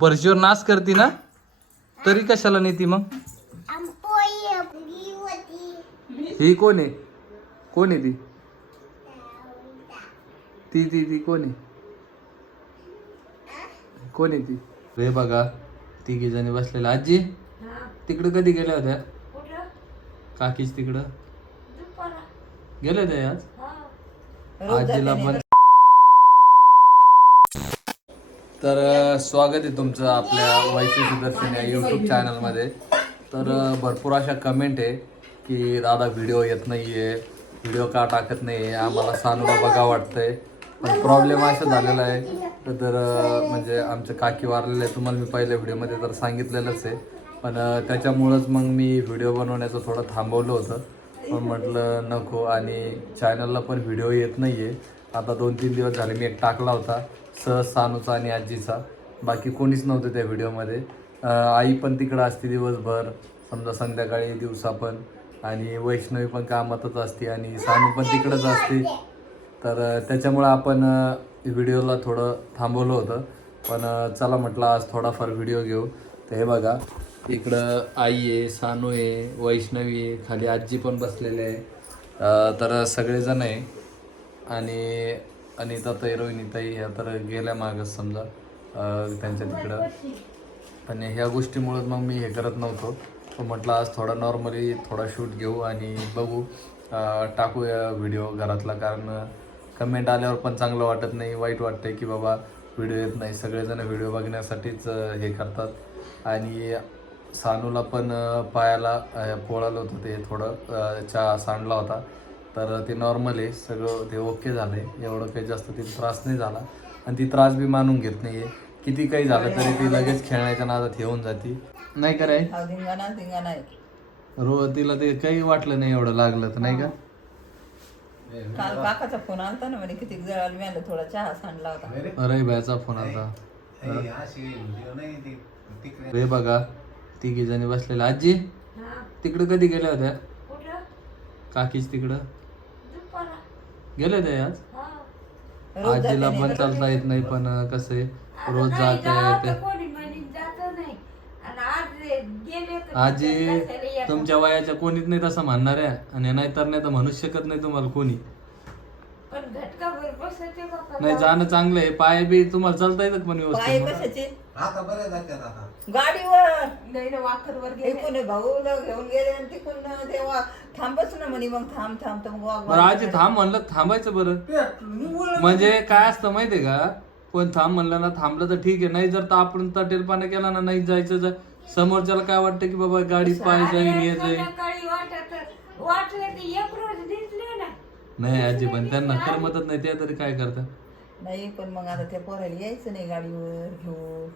परशीवर नाश करते ना? तरी कशाला नेती मग? ही कोण आहे? कोण आहे ती? ती ती ती कोण आहे? कोण आहे ती? रे बघा तिघी जणी बसलेल्या आजी तिकडं कधी गेल्या होत्या? काकीच तिकडं? गेल्या होत्या आज? आजीला पण तर स्वागत आहे तुमचं आपल्या वैशी सुदर्शन या यूट्यूब चॅनलमध्ये तर भरपूर अशा कमेंट आहे की दादा व्हिडिओ येत नाही आहे व्हिडिओ का टाकत नाही आहे आम्हाला सानूला बघा वाटतंय. पण प्रॉब्लेम असा झालेला आहे. तर म्हणजे आमचे काकी वारलेले आहे तुम्हाला मी पहिल्या व्हिडिओमध्ये तर सांगितलेलंच आहे. पण त्याच्यामुळंच मग मी व्हिडिओ बनवण्याचं थोडं थांबवलं होतं. पण म्हटलं नको. आणि चॅनलला पण व्हिडिओ येत नाही आहे आता दोन तीन दिवस झाले मी एक टाकला होता सहज सानूचा आणि आजीचा. बाकी कोणीच नव्हतं त्या व्हिडिओमध्ये आई पण तिकडं असते दिवसभर समजा संध्याकाळी दिवसा पण. आणि वैष्णवी पण कामातच असते आणि सानू पण तिकडंच असते. तर त्याच्यामुळं आपण व्हिडिओला थोडं थांबवलं होतं. पण चला म्हटलं आज थोडाफार व्हिडिओ घेऊ. तर हे बघा इकडं आई आहे सानू आहे वैष्णवी आहे खाली आजी पण बसलेले आहे. तर सगळेजण आहे. आणि अनिता अनिताताई रोहिणीताई ह्या तर गेल्या मागच समजा त्यांच्या तिकडं. पण ह्या गोष्टीमुळं मग मी हे करत नव्हतो. पण म्हटलं आज थोडा नॉर्मली थोडा शूट घेऊ आणि बघू. टाकूया व्हिडिओ घरातला कारण कमेंट आल्यावर पण चांगलं वाटत नाही वाईट वाटतं की बाबा व्हिडिओ येत नाही. सगळेजण व्हिडिओ बघण्यासाठीच हे करतात. आणि सानूला पण पायाला पोळालं होतं ते थोडं चहा सांडला होता. तर ते नॉर्मल आहे सगळं ते ओके झालं आहे एवढं काही जास्त ती त्रास नाही झाला. आणि ती त्रास बी मानून घेत नाही आहे किती काही झालं तरी ती लगेच खेळण्याच्या नादात येऊन जाते. नाही का रे हा धिंगाणा धिंगाणा आहे. रो तिला ते काही वाटलं नाही एवढं लागलं तर नाही का? काल काकाचा फोन आलता ना म्हणे किती जळाल मिळालं थोडा चहा सांडला होता. अरे. बायचा फोन आला रे बघा तिघी जणी बसलेल्या आजी तिकडं कधी गेल्या होत्या? काकीच तिकडं. गेल्या होत्या आज? आजीला पण चालता येत नाही पण कसं आहे रोज जाते येते. आजी तुमच्या वयाच्या कोणीच नाही तसं म्हणणार आहे आणि नाहीतर नाही तर म्हणूच शकत नाही तुम्हाला कोणी. पण घटकाभर नाही जाणं चांगलं आहे. पाय बी तुम्हाला चालता येतं पण पाय व्यवस्थित कशाचे? आता बरं जातात आता. गाडीवर. नाही ना वाकरवर गेले. एकूण भाऊला घेऊन गेले आणि तिकडून तेव्हा थांबच ना म्हणे मग थांब थांब तर मग वाघ बरं आजी थांब म्हणलं थांबायचं बरं. म्हणजे काय असतं माहितीये का? कोण थांब म्हणलं ना थांबलं तर ठीक आहे. नाही जर तर आपण तटेलपणा केला ना नाही जायचं जर. समोरच्याला काय वाटतं की बाबा गाडी पाय ये जाईन संध्याकाळी वाटत वाटलं ते एक नाही आजी पण त्यांना करमतच नाही ते तरी काय करतात नाही पण मग आता त्या पोराला यायचं नाही गाडीवर घेऊन.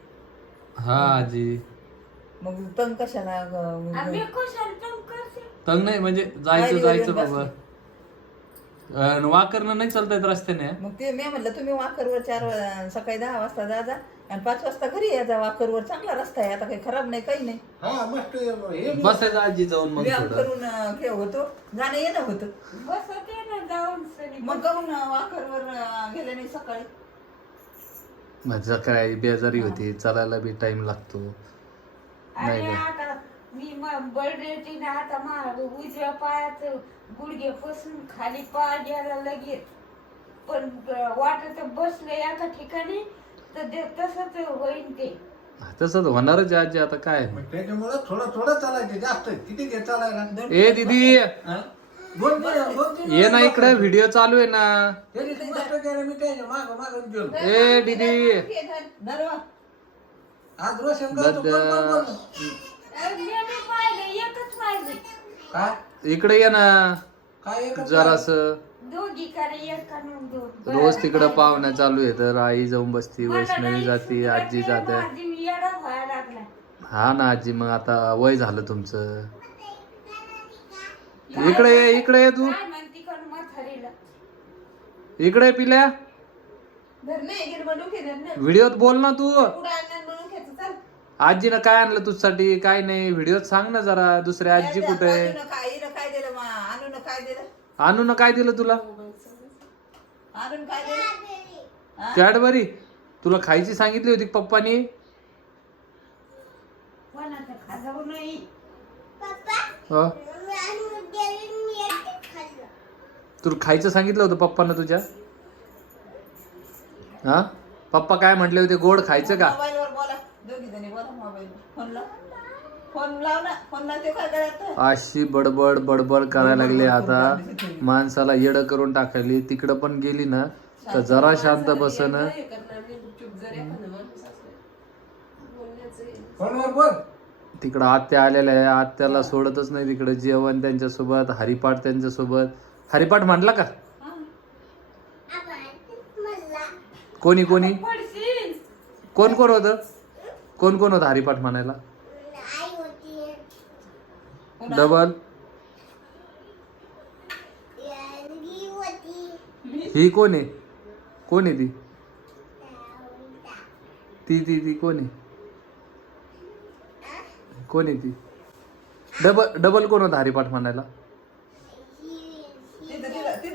हा आजी. मग तंग कशाला ग- आम्ही कशाला तंग करते तंग नाही म्हणजे जायचं जायचं बाबा. अन वाकरणं नाही चालता येत रस्त्याने. मग ते मी म्हणलं तुम्ही वाकरवर चार सकाळी दहा वाजता जा जा. आणि पाच वाजता घरी या जा. वाकरवर चांगला रस्ता आहे. आता काही खराब नाही काही नाही. हा मस्त हे बसायचं आजी जाऊन मग व्यायाम थोडं. करून अं, हे होतो. जाणं येणं होतं. बसते ना जाऊन सनी मग जाऊन अं, वाकरवर अं, गेले नाही सकाळी. माझं काय बेजारी होती. चालायला बी टाइम लागतो. नाही. आता मी बर्थडे ना आता मा उजव्या पायाचं गुडघे पासून खाली पाय गेला लगेच. पण वाटत बसले एका ठिकाणी तर ते तसंच होईन ते. तसंच होणारच आहे आजी आता काय? त्याच्यामुळं थोडं थोडं चालायचे जास्त किती घे चालायला ए दीदी! हा? दोन तीन दोन तीन ये ना इकडे व्हिडिओ चालू आहे ना. तरी ते मस्त गेलं मी त्याच्या माग माग गेलो ए दीदी. आज रोशन करतो काय इकडे ये ना. काय एकच जरास. दोघी करे एक का दोन. रोज तिकडं पाहुण्या चालू आहे तर आई जाऊन बसती वैष्णवी जाती आजी जाते हा ना आजी मग आता वय झालं तुमचं. इकडे ये इकडे ये तू. काय म्हणती कोण म्हातारीला इकडे ये पिल्या. व्हिडिओत बोल ना तू पुढं आणलं बनवून घ्यायचं, चल. आजीनं काय आणलं तुझ्यासाठी? काय नाही. व्हिडिओत सांग ना जरा. दुसरी आजी कुठे? आहे आणून काय दिलं आणून काय दिलं? आणू ना काय दिलं तुला? अजून काय दे हा? कॅडबरी. तुला खायची सांगितली होती का पप्पानी? कोणाचं खाजाऊ नाही. ह? तुला खायचं सांगितलं होतं पप्पानं तुझ्या? हा? पप्पा काय म्हटले होते? गोड खायचं का बोला दोघी जणी बोला मोबाईल फोन लाव. फोन लाव ना. फोन लावते काय करायचं अशी बडबड बडबड करायला लागली आता. माणसाला येड करून टाकायली तिकडं पण गेली ना. तर जरा शांत बसन फोनवर बोल. तिकडं आत्या आलेल्या आहे. आत्याला सोडतच नाही तिकडं जेवण त्यांच्यासोबत हरिपाठ त्यांच्यासोबत. हरिपाठ म्हटला का? कोणी कोणी? कोण कोण होतं? कोण कोण होतं हरिपाठ म्हणायला? डबल? ही कोण आहे? कोण आहे ती? ती ती ती कोण आहे? कोण आहे ती? डबल डबल कोण होता हरिपाठ म्हणायला?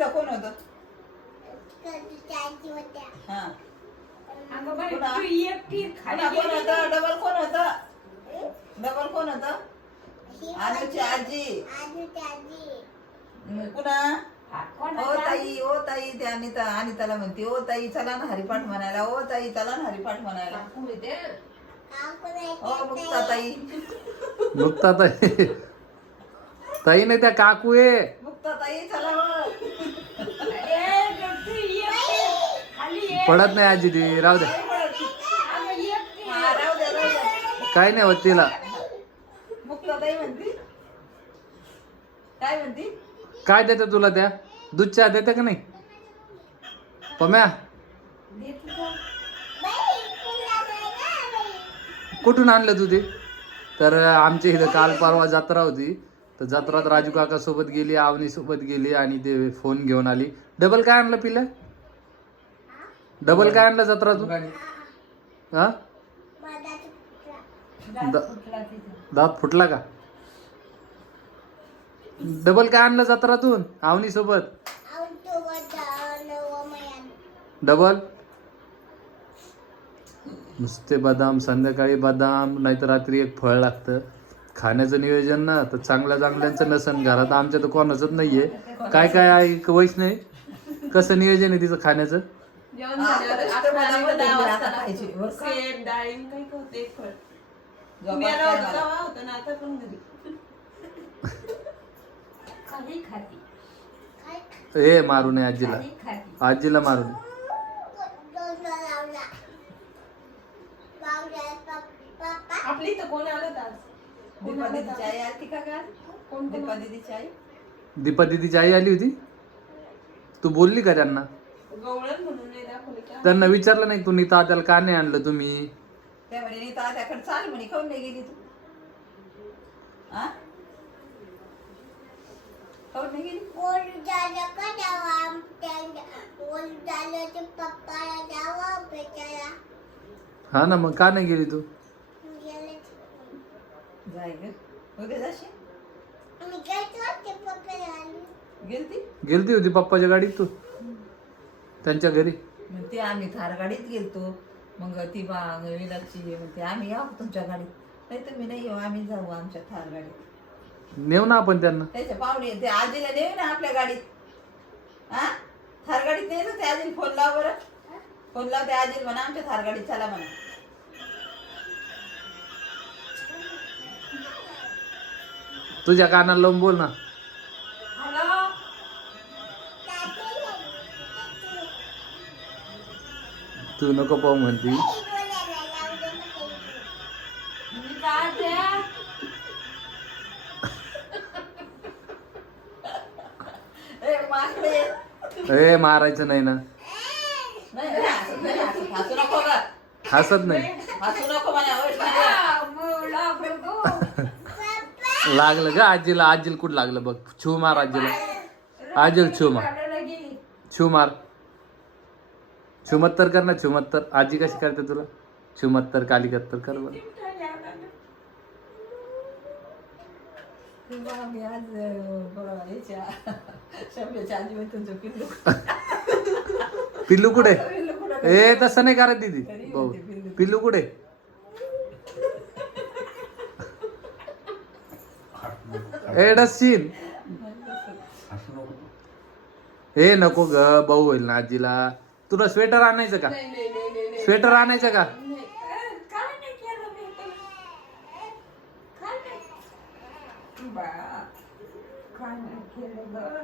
कोण होतं? अगं बाई तू एकटी खाली कोण गेली होतं? डबल कोण होतं? डबल कोण होतं? आजूची आजी. पुन्हा? हा, ओ कोणाचा? ताई ओ ताई ते अनिता अनिताला म्हणते ओ ताई चला ना हरिपाठ म्हणायला ओ ताई चला ना हरिपाठ म्हणायला. ओ मुक्ता ताई. मुक्ता ताई. ताई नाही त्या काकू आहे मुक्ता ताई चला हो. ए, तू एकटी खाली ये. पडत नाही आजी ती राहू दे अगं एकटी हा, राहू द्या राहू द्या काय नाही होत तिला. म्हणती. काय म्हणती? काय देते तुला त्या? दूध चहा देते का नाही? पम्या. देते का? कुठून आणलं तू ते? तर आमच्या इथं काल परवा जत्रा होती. तर जत्रात राजू काका सोबत गेली आवनी सोबत गेली आणि ते फोन घेऊन आली. डबल काय आणलं पिल्या डबल काय आणलं जत्रातून? हा? दात द-. दात फुटला का? डबल काय आणलं जत्रातून? आवनी सोबत? डबल? नुसते बदाम संध्याकाळी बदाम नाहीतर रात्री एक फळ लागतं. खाण्याचं नियोजन ना तर चांगल्या चांगल्यांचं नसन घरात. आमच्या तर कोणाचंच नाहीये. काय काय आहे? वैश नाही कसं नियोजन आहे तिचं खाण्याचं? आता नुसतं मला पण दिली आता खायची. बरं का? सेब डाळिंब काही होते? एक फळ. झोपाच पुण्याला काय होतं मला. तेव्हा होतं ना आता पण घरी. काही खाती. ए मारू नये आजीला. काही खाती. आजीला मारू नये आपली तर कोण आलं आज? दीपा दीदीची आई आलती का काय कोण कोण दीपा दीदीची आई. दीपा दीदीची आई आली होती? तू बोलली का त्यांना? गवळण म्हणून नाही दाखवले का त्यांना विचारलं नाही तू नीता त्याला का नाही आणलं तुम्ही? त्या म्हणे नीता त्याकडे चाल म्हणे खाऊन नाही गेली तू. हा खाऊन नाही गेली? हा ना मग का नाही गेली तू? जाय ग. वगैरे जाशी गेलती? गेलती होती पप्पाच्या गाडीत तू. त्यांच्या घरी. मग ते आम्ही थार गाडीत गेलतो. मग ती बा विलाची म्हणते आम्ही याव तुमच्या गाडीत. नाही तुम्ही नाही येऊ आम्ही जाऊ आमच्या थार गाडीत. नेऊ ना आपण त्यांना. त्याच्या पाहुणे ते आजीला नेऊ ना आपल्या गाडीत. हा? थार गाडीत नाही ना ते आजीला फोन लाव बरं. फोन लाव ते आजीला म्हणा आमच्या थार गाडीत चला म्हणा. तुझ्या कानाला लावून बोल ना. तू नको पाहू म्हणती. ए मारायचं नाही ना. हसत नाही. लागलं का आजीला. आजीला कुठं लागलं बघ. छू मार आजीला. आजीला छू मार छू मार. छुमत्तर कर ना छुमत्तर. आजी कशी करते तुला? छुमत्तर काली कत्तर कर बरं. पिल्लू. कुठे? ए तसं नाही करत दीदी. भाऊ पिल्लू. कुठे? ए डस्सीन. ए नको ग भाऊ होईल ना आजीला. तुला स्वेटर आणायचं का? स्वेटर आणायचं का? काय नाही केलं मी तर. काय नाही? बा काय नाही केलं ग.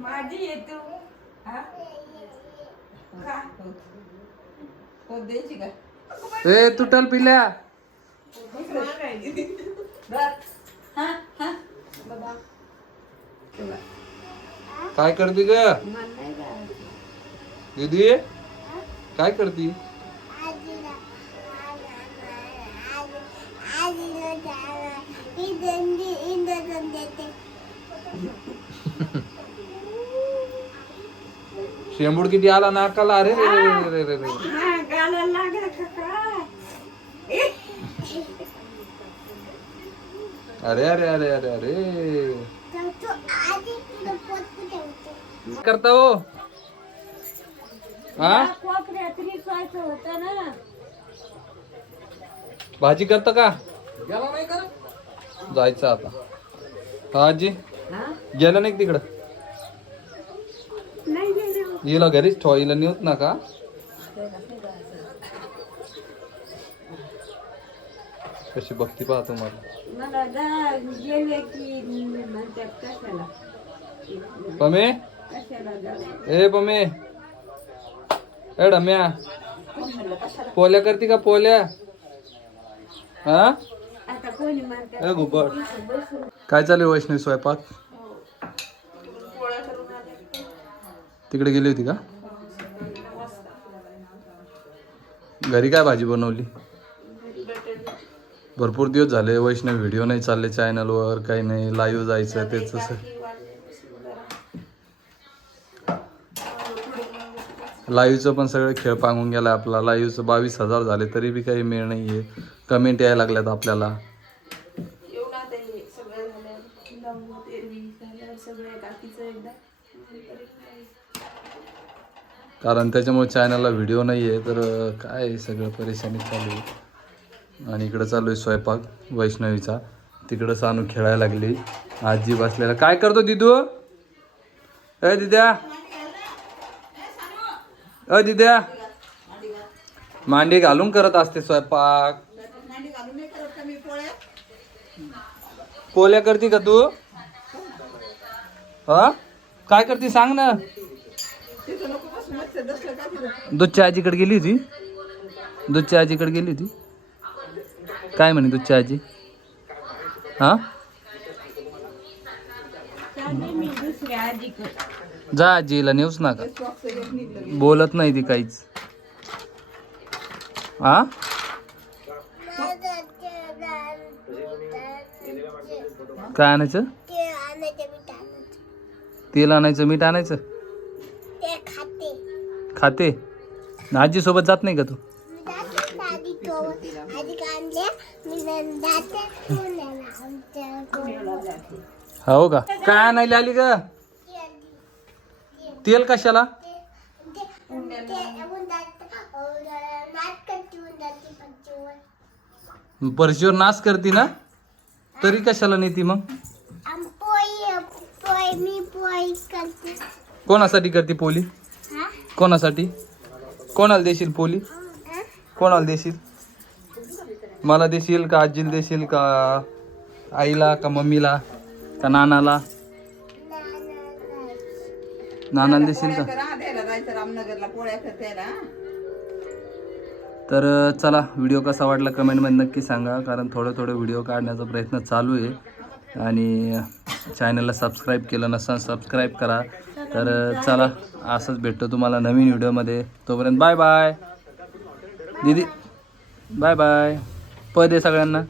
माझी येतो हा? का? द्यायची का? ए तुटल पिल्या. हा हा. काय करते ग? दीदी काय करते? शेंबूड किती आला नाकाला अरे रे रे रे रे रे अरे अरे अरे अरे अरे. करता हो. हा? कोपऱ्यात रिकवायचं होतं ना. भाजी करता का? जायचं आता. हा आजी? गेलं नाही का तिकडं? नाही गेले हिला घरीच ठेवा हिला नेऊत ना का कशी बघती पाहतो मला मला जा गेले की म्हणतात कशाला? पमे? कशाला जाऊ ए पमे. ए डम्या पोल्या करते का पोल्या? हा? ए घुबड. काय चालू वैष्णवी स्वयंपाक? तिकडे गेली होती का? घरी काय भाजी बनवली? भरपूर दिवस झाले वैष्णव व्हिडिओ नाही चालले चॅनलवर काही नाही लाईव्ह जायचं तेच लाईव्हचं पण सगळं खेळ पांगून गेला आपला. लाईव्हचं बावीस हजार झाले तरी बी काही मिळ नाही आहे कमेंट यायला लागल्यात आपल्याला. कारण त्याच्यामुळे चॅनलला व्हिडिओ नाही आहे तर काय सगळं परेशानी चालू आहे. आणि इकडं चालू आहे स्वयंपाक वैष्णवीचा. तिकडं सानू खेळायला लागली. आजी बसलेला. काय करतो दिदू? अ दिद्या? अ दिद्या. मांडी घालून करत असते स्वयंपाक. का पोल्या करते का तू? हा काय करते सांग ना. तिथं आजीकडे गेली होती. दुधच्या आजीकडे गेली होती. काय म्हणे दूधच्या आजी? हा? जा आजीला नेऊच नका. बोलत नाही ती काहीच. हा काय आणायचं? तेल आणायचं मीठ आणायचं? खाते. आजी सोबत जात नाही का तू? हो का? काय आणायला आली का तेल कशाला? परशीवर नाश करते ना? तरी कशाला नेती मग? कोणासाठी करते पोली? कोणासाठी? कोणाला देशील पोली? कोणाला देशील? मला देशील का आजीला देशील का आईला का मम्मीला का नानाला? नानाला देशील का? पोळ्या करा द्यायला जायचं रामनगरला पोळ्या करतायला तर चला व्हिडिओ कसा वाटला कमेंटमध्ये नक्की सांगा कारण थोडं थोडं व्हिडिओ काढण्याचा प्रयत्न चालू आहे. आणि चॅनलला सबस्क्राईब केलं नसेल सबस्क्राईब करा. तर चला असंच भेटतो तुम्हाला नवीन व्हिडिओमध्ये. तोपर्यंत बाय बाय दीदी बाय बाय प दे सगळ्यांना.